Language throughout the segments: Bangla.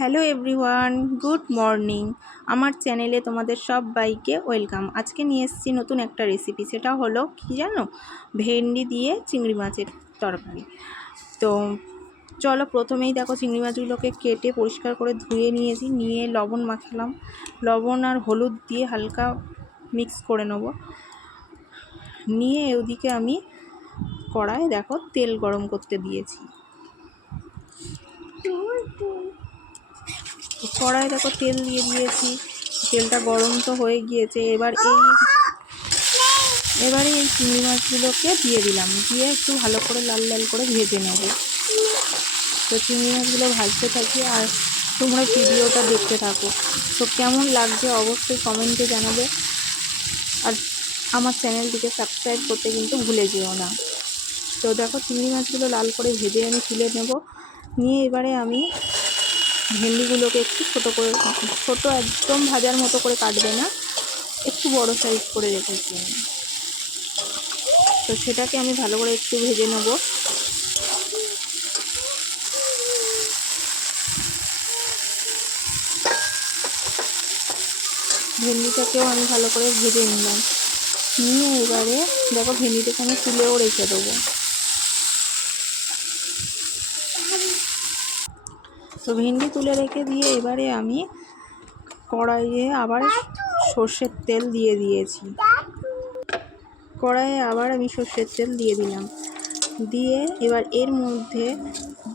Hello everyone, good morning. আমার চ্যানেলে তোমাদের সবাইকে ওয়েলকাম। আজকে নিয়ে এসেছি নতুন একটা রেসিপি, সেটা হলো কি জানো, ভেন্ডি দিয়ে চিংড়ি মাছের তরকারি। তো চলো, প্রথমেই দেখো চিংড়ি মাছগুলোকে কেটে পরিষ্কার করে ধুয়ে নিয়েছি, নিয়ে লবণ মাখলাম। লবণ আর হলুদ দিয়ে হালকা মিক্স করে নেব। নিয়ে ওদিকে আমি কড়ায় দেখো তেল গরম করতে দিয়েছি। কড়াই দেখো তেল দিয়ে দিয়েছি, তেলটা গরম তো হয়ে গিয়েছে। এবারে এই চিংড়ি মাছগুলোকে দিয়ে দিলাম, দিয়ে একটু ভালো করে লাল লাল করে ভেজে নেব। তো চিংড়ি মাছগুলো ভাজতে থাকি আর তোমরা ভিডিওটা দেখতে থাকো। তো কেমন লাগছে অবশ্যই কমেন্টে জানাবে, আর আমার চ্যানেলটিকে সাবস্ক্রাইব করতে কিন্তু ভুলে যেও না। তো দেখো চিংড়ি মাছগুলো লাল করে ভেজে আমি তুলে নেব। নিয়ে এবারে আমি ভেন্ডিগুলোকে একটু ছোটো একদম ভাজার মতো করে কাটবে না, একটু বড় সাইজ করে রেখেছি আমি। তো সেটাকে আমি ভালো করে একটু ভেজে নেব। ভেন্ডিটাকেও আমি ভালো করে ভেজে নিলাম। নিয়ে এবারে দেখো ভেন্ডিটাকে আমি তুলেও রেখে দেবো। তো ভেন্ডি তুলে রেখে দিয়ে এবারে আমি কড়াইয়ে আবার সর্ষের তেল দিয়ে দিয়েছি। কড়াইয়ে আবার আমি সর্ষের তেল দিয়ে দিলাম। দিয়ে এবার এর মধ্যে,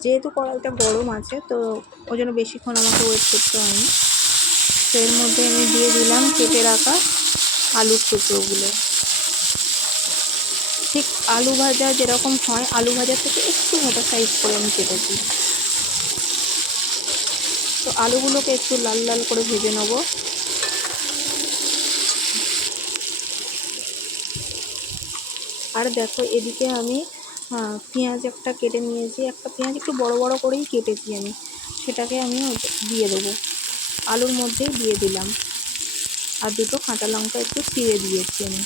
যেহেতু কড়াইটা গরম আছে তো ওই জন্য বেশিক্ষণ আমাকে ওয়েট করতে হয়নি। তো এর মধ্যে আমি দিয়ে দিলাম কেটে রাখা আলুর টুকরোগুলো। ঠিক আলু ভাজা যেরকম হয়, আলু ভাজা থেকে একটু মোটা সাইজ করে আমি কেটেছি। তো আলুগুলোকে একটু লাল লাল করে ভেজে নেব। আর দেখো এদিকে আমি পেঁয়াজ একটা কেটে নিয়েছি, একটা পেঁয়াজ একটু বড় বড় করেই কেটেছি আমি, সেটাকে আমি দিয়ে দেবো। আলুর মধ্যেই দিয়ে দিলাম। আর দুটো কাঁচা লঙ্কা একটু ছিঁড়ে দিয়েছি আমি।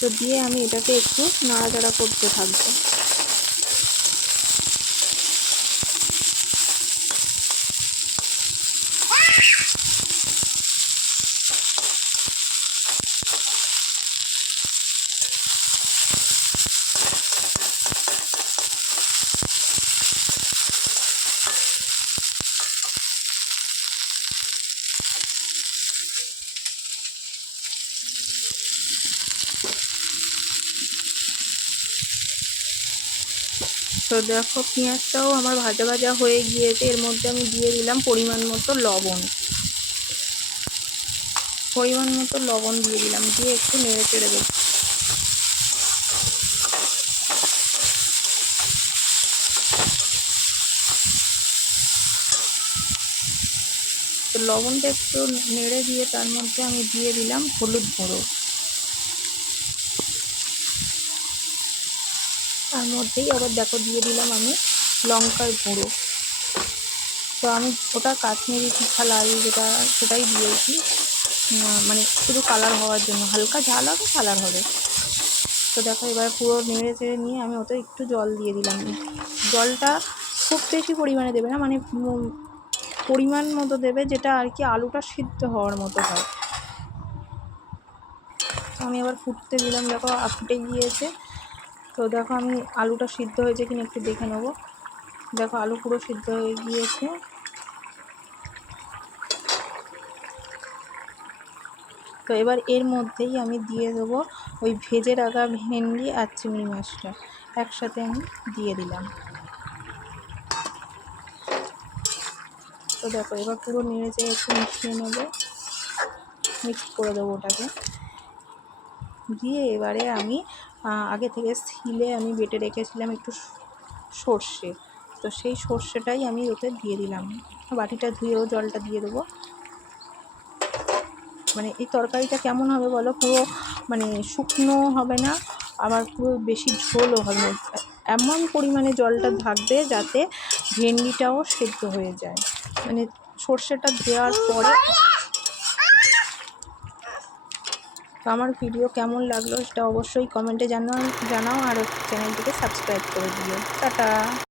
তো দিয়ে আমি এটাকে একটু নাড়াচাড়া করতে থাকবো। তো দেখো পেঁয়াজটাও আমার ভাজা ভাজা হয়ে গিয়েছে। এর মধ্যে আমি দিয়ে দিলাম পরিমাণ মতো লবণ। দিয়ে দিলাম, দিয়ে একটু নেড়ে চেড়ে দেবো। তো লবণটা একটু নেড়ে দিয়ে তার মধ্যে আমি দিয়ে দিলাম হলুদ গুঁড়ো। তার মধ্যেই আবার দেখো দিয়ে দিলাম আমি লঙ্কার গুঁড়ো। তো আমি ওটা কাশ্মীরি টিক্কা লাল যেটা, সেটাই দিয়েছি, মানে শুধু কালার হওয়ার জন্য, হালকা ঝাল হবে, কালার হবে। তো দেখো এবার পুরো নেড়ে চেড়ে নিয়ে আমি ওতে একটু জল দিয়ে দিলাম। জলটা খুব বেশি পরিমাণে দেবে না, মানে পরিমাণ মতো দেবে, যেটা আর কি আলুটা সিদ্ধ হওয়ার মতো হয়। তো আমি আবার ফুটতে দিলাম, দেখো ফুটে গিয়েছে। তো দেখো আমি আলুটা সিদ্ধ হয়েছে কিনা একটু দেখে নেব। দেখো আলু পুরো সিদ্ধ হয়ে গিয়েছে। তো এবার এর মধ্যেই আমি দিয়ে দেবো ওই ভেজে রাখা ভেন্ডি আর চিংড়ি মাছটা একসাথে আমি দিয়ে দিলাম। তো দেখো এবার পুরো নেড়ে চেড়ে একটু মিশিয়ে নেবো, মিক্স করে দেবো ওটাকে। দিয়ে এবারে আমি আগে থেকে শিলে আমি বেটে রেখেছিলাম একটু সর্ষে, তো সেই সর্ষেটাই আমি ওতে দিয়ে দিলাম। বাটিটা ধুয়েও জলটা দিয়ে দেবো। মানে এই তরকারিটা কেমন হবে বলো, পুরো মানে শুকনো হবে না, আবার পুরো বেশি ঝোলও হবে না, এমন পরিমাণে জলটা থাকবে যাতে ভেন্ডিটাও সেদ্ধ হয়ে যায়। মানে সর্ষেটা দেওয়ার পরে তো আমার ভিডিও কেমন লাগলো সেটা অবশ্যই কমেন্টে জানাও আর চ্যানেলটিকে সাবস্ক্রাইব করে দিও। টাটা।